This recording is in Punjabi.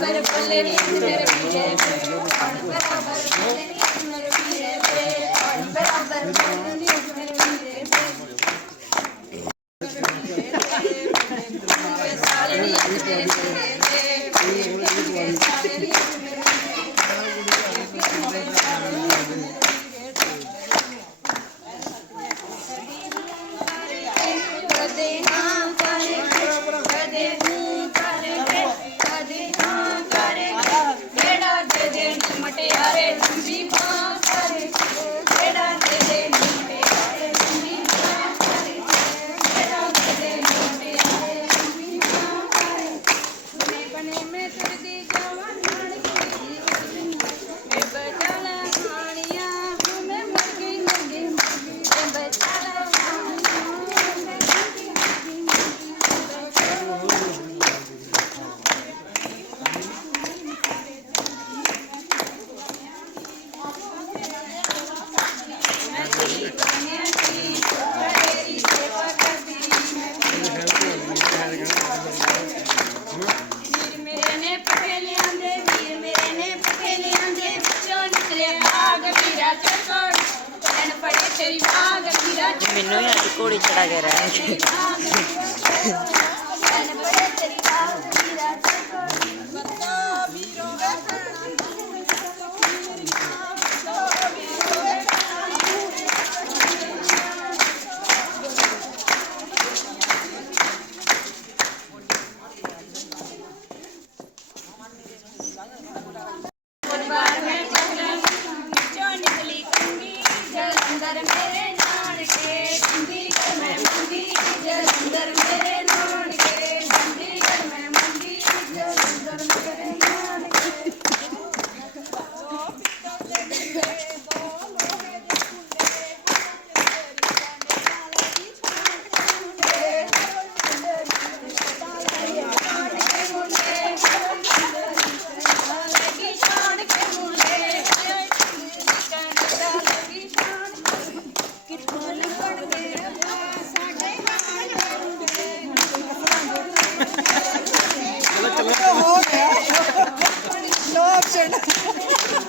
બરાબર ਮੈਨੂੰ ਵੀ ਅੱਜ ਘੋੜੀ ਚੜਾ ਕੇ ਰਹਿਣਗੇ option.